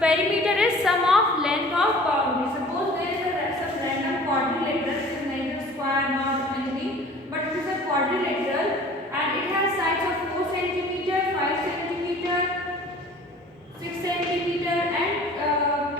perimeter is sum of length of boundary. Suppose there is some random quadrilateral, it is neither square nor anything, but it is a quadrilateral and it has sides of 4 cm, 5 cm, 6 cm and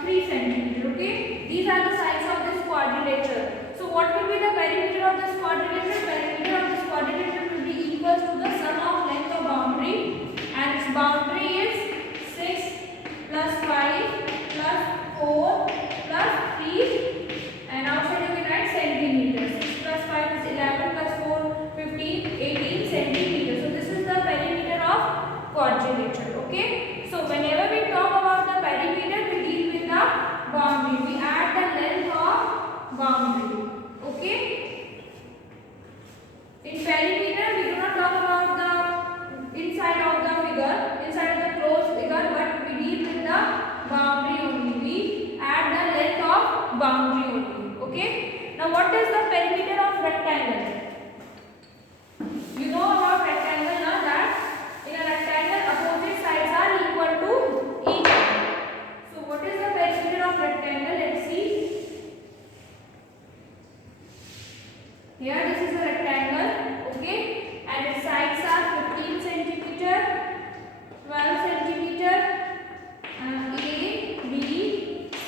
3 cm. Okay, these are the sides of this quadrilateral. So what will be the perimeter of this quadrilateral? Perimeter of this quadrilateral will be equal to the sum of length of boundary, and its boundary is 6 plus 5 plus 4 plus 3, and outside you can write centimeters. 6 plus 5 is 11 plus 4 15 18 centimeters. So this is the perimeter of quadrilateral. Okay, so whenever we talk about the perimeter, we deal with the boundary. We add the length of boundary. Okay, in perimeter we do not talk about the inside of the figure, inside of the closed figure, but we deal with the boundary only. We add the length of boundary only. Okay, now what is the perimeter of rectangle? You know about rectangle now, that in a rectangle opposite sides are equal to each other. So what is the perimeter of rectangle? Let's see. Here this is a rectangle, okay, and its sides are 15 cm, 12 cm, A, B, C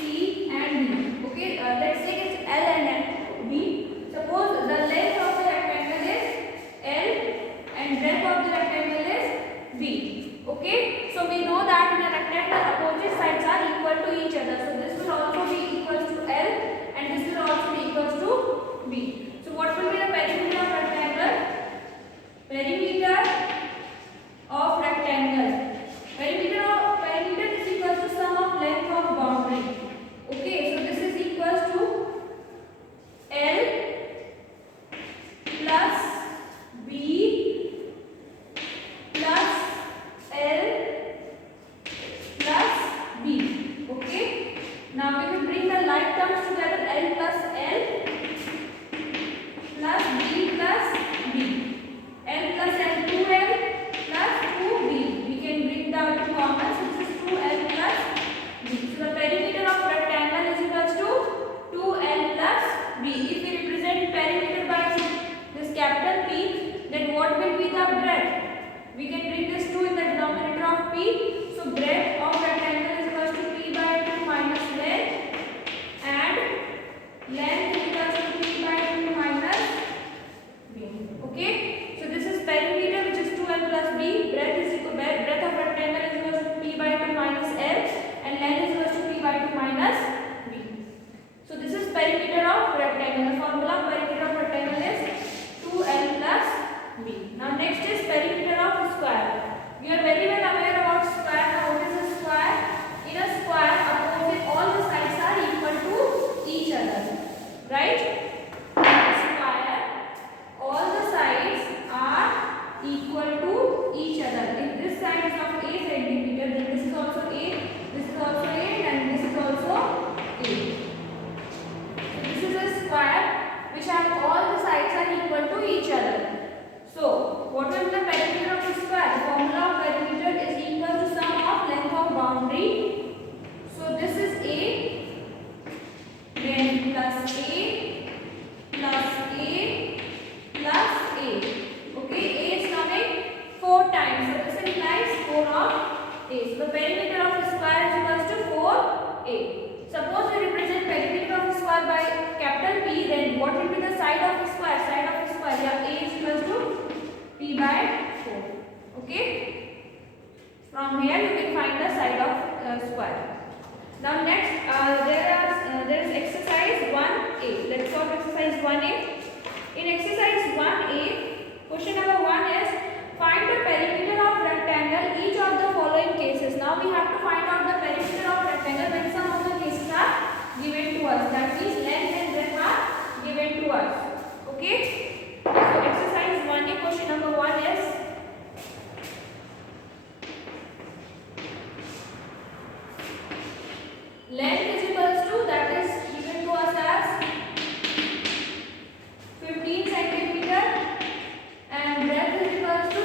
and D. Okay, let's say it's L and B. Suppose the length of the rectangle is L and breadth of the rectangle is B. Okay, so we know that in a rectangle opposite sides are equal to each other. So this will also be equal to L and this will also be equal to B. So what will be the perimeter of rectangle? Perimeter of rectangle. Perimeter is equal to sum of length of boundary. Okay, so this is equal to L plus B plus L plus B. Okay, now we will bring the like terms together. L plus L plus B plus B. L plus L 2L plus 2B. We can bring down to common. So this is 2L plus B. So the perimeter of rectangle is equal to 2L plus B. If we represent perimeter by this capital P, then what will be the breadth? We can bring this 2 in the denominator of P. So breadth of rectangle is equal to P by 2 minus length, and length is equal to P by 2 minus B. Okay, so this is perimeter, which is 2L plus B. Breadth of rectangle is equal to P by 2 minus L, and length is equal to P by 2 minus B. So this is perimeter of rectangle. The formula of perimeter of rectangle is 2L plus B. Now next is perimeter of square. We are very well aware about square. Now what is a square? In a square, opposite all the sides are equal to each other, right? All the sides are equal to each other. If this side is of A centimeter, then this is also A, this is also A, and this is also A. So this is a square which have all the sides are equal to each other. So what will be the perimeter of the square? The formula of perimeter is equal to sum of length of boundary. So this is A, then plus A plus A plus A. Okay, A is coming 4 times. So this implies 4 of A. So the perimeter of the square is equal to 4A. Suppose we represent perimeter of the square by capital P, then what will be the side of the square? Side of the square, yeah, A is equal to P by 4. Okay. From here you can find the side of square. Now next there is exercise 1A. Let's solve exercise 1A. In exercise 1A, question number 1 is find the perimeter of rectangle each of the following cases. Now we have to find out the perimeter of rectangle when some of the cases are given to us. That means length and breadth are given to us. Okay. So exercise 1A, question number 1 is length is equals to, that is given to us as 15 centimeter, and breadth is equals to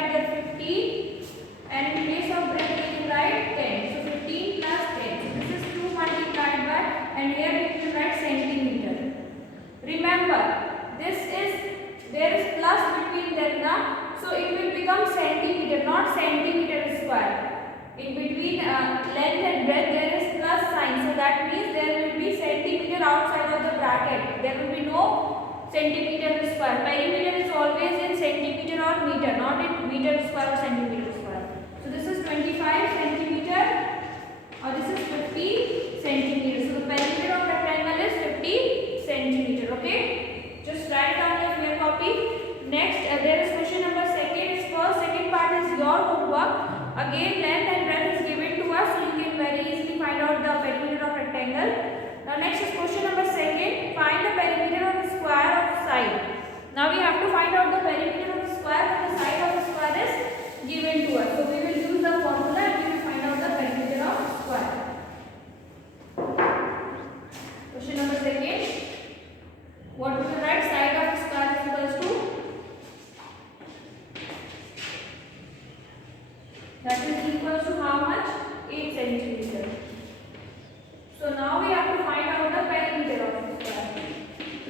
write there 50, and in place of breadth we will write 10. So 15 plus 10. So this is 2 multiplied by, and here we will write centimeter. Remember, there is plus between them now, so it will become centimeter, not centimeter square. In between length and breadth there is plus sign, so that means there will be centimeter outside of the bracket. There will be no centimeter square. Perimeter is always in centimeter or meter, not in meter square or centimeter square. So this is 25 centimeter, or this is 50 centimeter. So the perimeter of rectangle is 50 centimeter. Okay, just write down your fair copy. Next, there is question number second part is your homework. Again, length and breadth is given to us, so you can very easily find out the perimeter of rectangle. Now next is question number second. Find the perimeter of the square of side. Now we have to find out the perimeter of the square when the side of the square is given to us. So we will use the formula and we will find out the perimeter of square. Question number second. What will you write? Side of the square is equals to, that is equals to how much? 8 centimeter. So now we have to find out the perimeter of the square.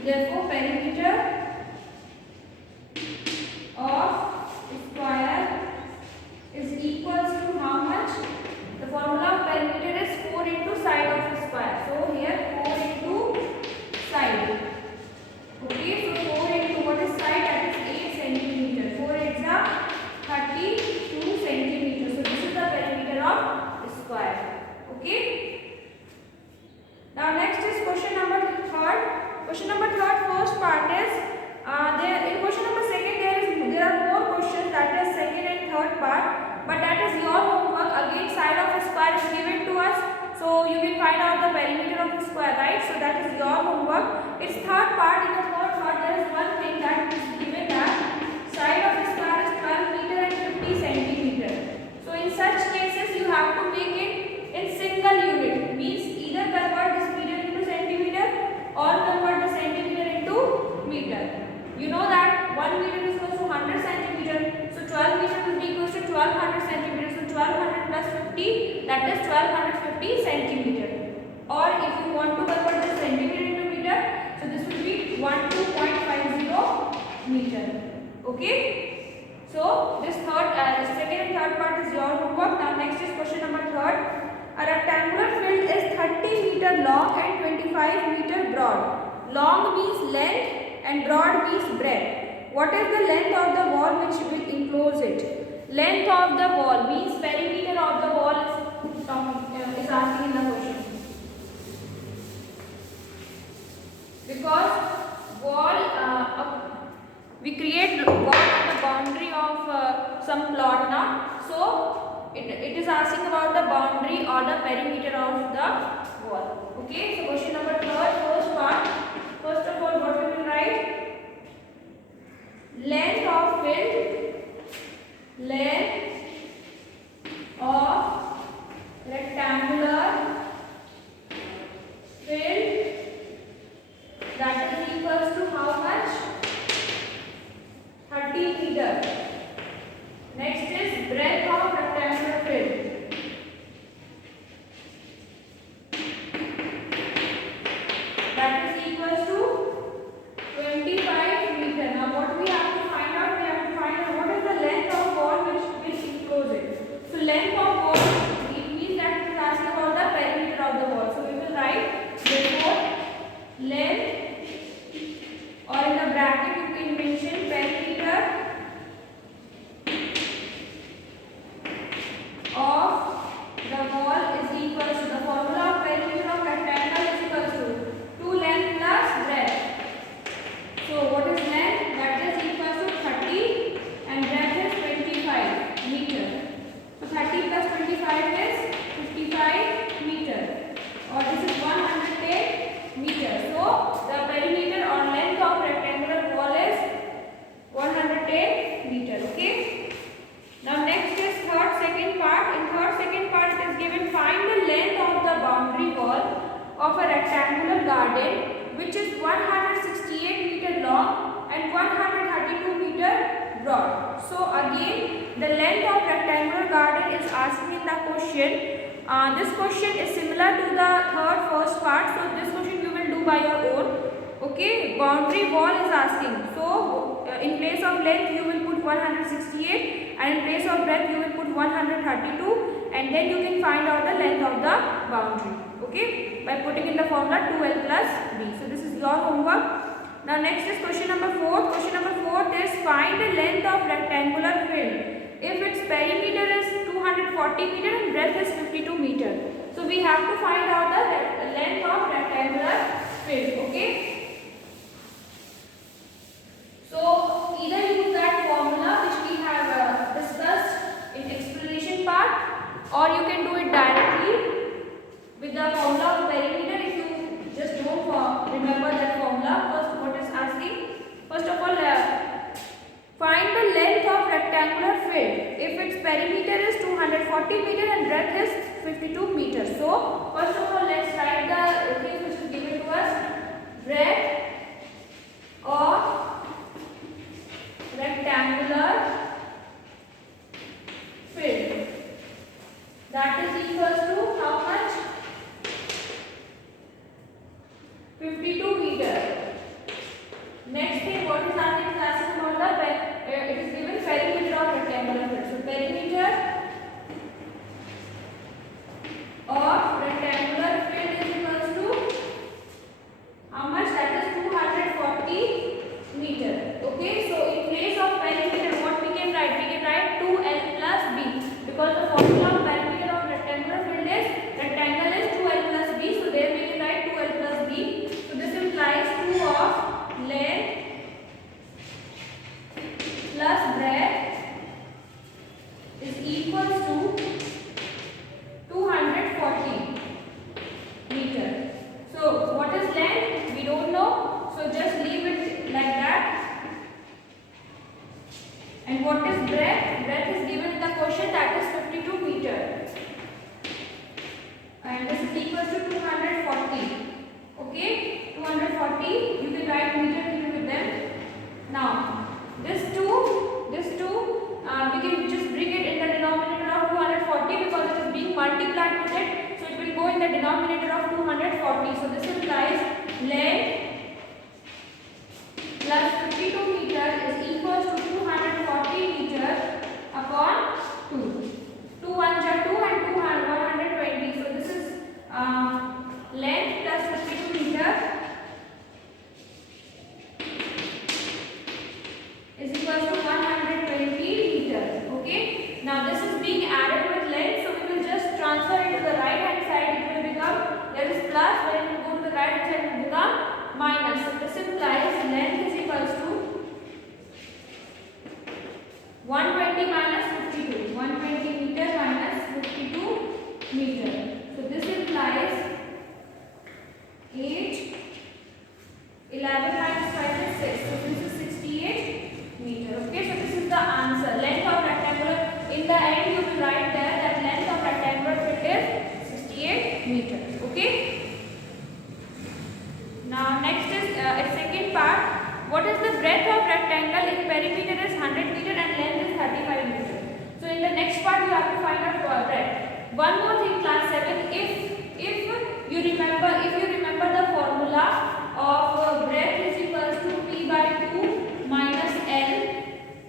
Therefore, perimeter of square is equals to how much? The formula of perimeter is 4 into side of the square. So here 4 into side. Okay, so 4 into what is side? That is 8 centimeter. 4 is 32 centimeters. So this is the perimeter of square. Okay. Now next is question number third. Question number third, first part is there. In question number second, there are more questions, that is second and third part. But that is your homework. Again, side of a square is given to us, so you will find out the perimeter of the square, right? So that is your homework. It's third part. In the third part, there is one thing that is given, that side of the square is 12 meter and 50 centimeter. So in such cases, you have to make it in single unit. Means either convert this meter into centimeter or convert the centimeter into meter. You know that 1 meter is equal to 100 centimeter. So 12 meter will be equal to 1200 centimeters. So 1200 plus 50, that is 1250 centimeter. Or if you want to convert the centimeter into meter, so this will be 12.50 meter. Okay. So this second and third part is your homework. Now next is question number third. A rectangular field is 30 meter long and 25 meter broad. Long means length and broad means breadth. What is the length of the wall which will enclose it? Length of the wall means perimeter of the wall is asking in the question. Because wall, we create wall on the boundary of some plot now. So it is asking about the boundary or the perimeter of the wall. Okay. So question number third, first part. First of all, what we will write? Length of field. Length of rectangular field, that is equals to how much? 30 meter. Next is breadth of rectangular field. That is equals to 25 meter. Now what we have to find out? We have to find out what is the length of wall which will enclose it. So length of wall, it means that it is asking about the perimeter of the wall. So we will write therefore length, or in the bracket you can mention perimeter of the wall is equal to, the formula of perimeter of rectangle is equal to 2 length plus breadth. So what is length? That is equal to 30 and breadth is 25 meter. So 30 plus 25 is 55 meter, or this is 110 meter. So the perimeter or length of rectangular wall is 110 meter. Okay. Now next is second part. In second part it is given, find the length of the boundary wall of a rectangular garden which is 168 meter long and 132 meter broad. So again, the length of rectangular garden is asked in the question. This question is similar to the first part. So this question you will do by your own. Okay, boundary wall is asking. So in place of length you will put 168, and in place of breadth you will put 132, and then you can find out the length of the boundary. Okay, by putting in the formula 2l plus b. So this is your homework. Now next is question number 4. Question number 4 is find the length of rectangular field if its perimeter is 240 meter and breadth is 52 meter. So we have to find out the length of rectangular field. Okay. So either use that formula which we have discussed in explanation part, or you can do it directly with the formula of perimeter if you just don't remember that formula. First, what is asking? First of all, find the length of rectangular field if its perimeter is 240 meter and breadth is 52 meter. So first of all, let's write the things which is given to us. Breadth of rectangular field, that is equals to how much? 52 meter. Next thing, what is asking? Is asking about the it is given perimeter of rectangular field. So perimeter of rectangular field is equals to how much? That is 240 meter. Okay, so in place of perimeter, what we can write? We can write 2l plus b, because the formula of perimeter of rectangular field is rectangle is 2l plus b. So there we can write 2l plus b. So this implies 2 of length plus breadth is equals to 240 meter. So what is length? We don't know. So just leave it like that. And what is breadth? Breadth is given in the question, that is 52 meter. And this is equal to 240. Okay, 240. You can write meter with them. Now, this 2, we can just bring it in the denominator of 240 because it is being multiplied with it. So it will go in the denominator of 240. So this implies length plus 52 meter is equals to 240 meter upon 2. 2 1 are 2 and 2 are 120. So this is length plus 52 meter is equals to 120 meter. Okay. Now this is being added with length, so we will just transfer it to the right hand side. It will become, there is plus, when it will go to the right hand side it will become minus. So this implies length is equals to 120 minus 52. 120 meter minus 52 meter. So this implies 8, 11 minus 5 is 6. So this is 68 meter. Okay, so this is the answer. Length of rectangular. In the end, you will write there that length of rectangular field is 68 meter. Okay. Now next is its second part. What is the breadth of rectangle if perimeter is 100 meter and length is 35 meter? So in the next part you have to find out breadth. One more thing, class 7. If you remember the formula of breadth is equals to p by 2 minus l,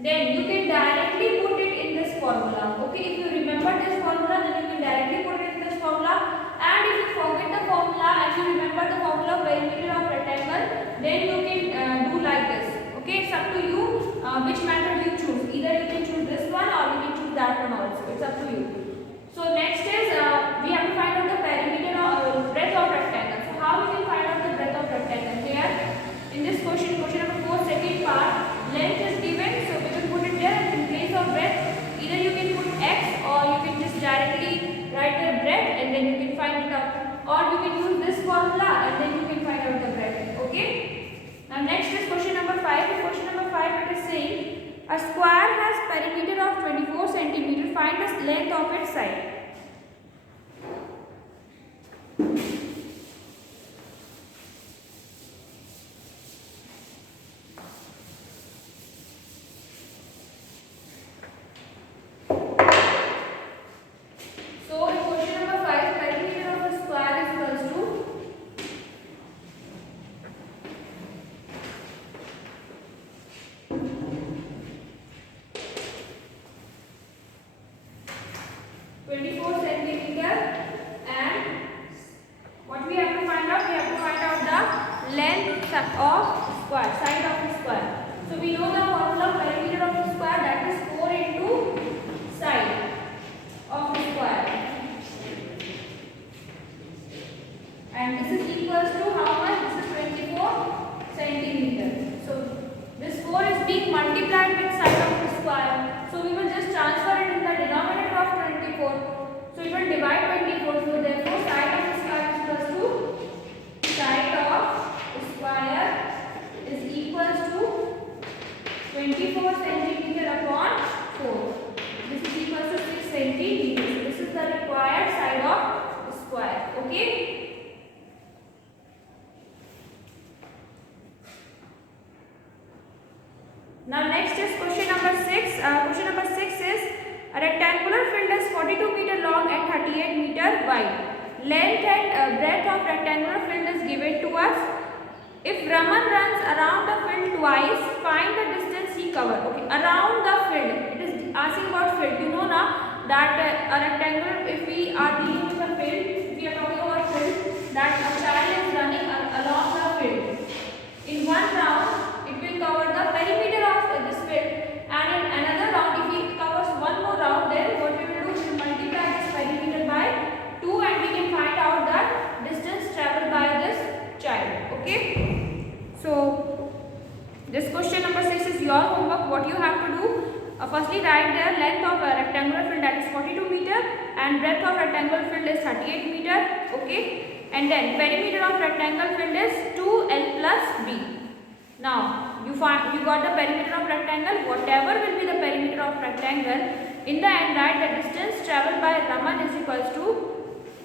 then you can directly put it in this formula. Okay, if you remember this formula, then you can directly put it in this formula. And if you forget the formula and you remember the formula of perimeter of rectangle, then you can do like this. Okay, it's up to you which method you choose. Either you can choose this one or you can choose that one also. It's up to you. So next is we have to find out the perimeter or breadth of rectangle. So how we can find out the breadth of rectangle? Here in this question number 4, second part, length is given, so we will put it there, and in place of breadth, either you can put x or you can just directly write the breadth and then you can find it out, or you can use this formula and then you can find out the breadth. Okay. Now next is question number 5. In question number 5 it is saying a square has perimeter of 24 cm. Find the length of its side. divide 24, so therefore side of square is equals to side of square is equals to 24 centimeter upon 4. This is equals to 6 centimeters. This is the required side of square. Okay. Now next is question number 6. Question number 6 is a rectangular field is 42 meter long and 38 meter wide. Length and breadth of rectangular field is given to us. If Raman runs around the field twice, find the distance he covered. Okay, around the field. It is asking about field. You know now that a rectangular, if we are dealing with a field, if we are talking about field, that a child is running along the field. In one round, it will cover the perimeter of this field, and in another round, if it covers one more round, then what we will do, we will multiply this perimeter by 2 and we can find out the distance traveled by this child. Okay. So this question number 6 is your homework. What you have to do, firstly write the length of a rectangular field, that is 42 meter, and breadth of rectangular field is 38 meter. Okay. And then perimeter of rectangle field is 2l plus b. Now you got the perimeter of rectangle. Whatever will be the perimeter of rectangle, in the end write the distance travelled by Raman is equals to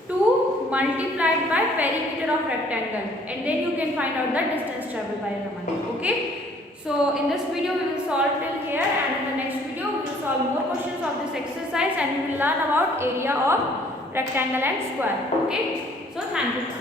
2 multiplied by perimeter of rectangle, and then you can find out the distance travelled by Raman. Okay. So in this video we will solve till here, and in the next video we will solve more questions of this exercise, and we will learn about area of rectangle and square. Okay. So thank you.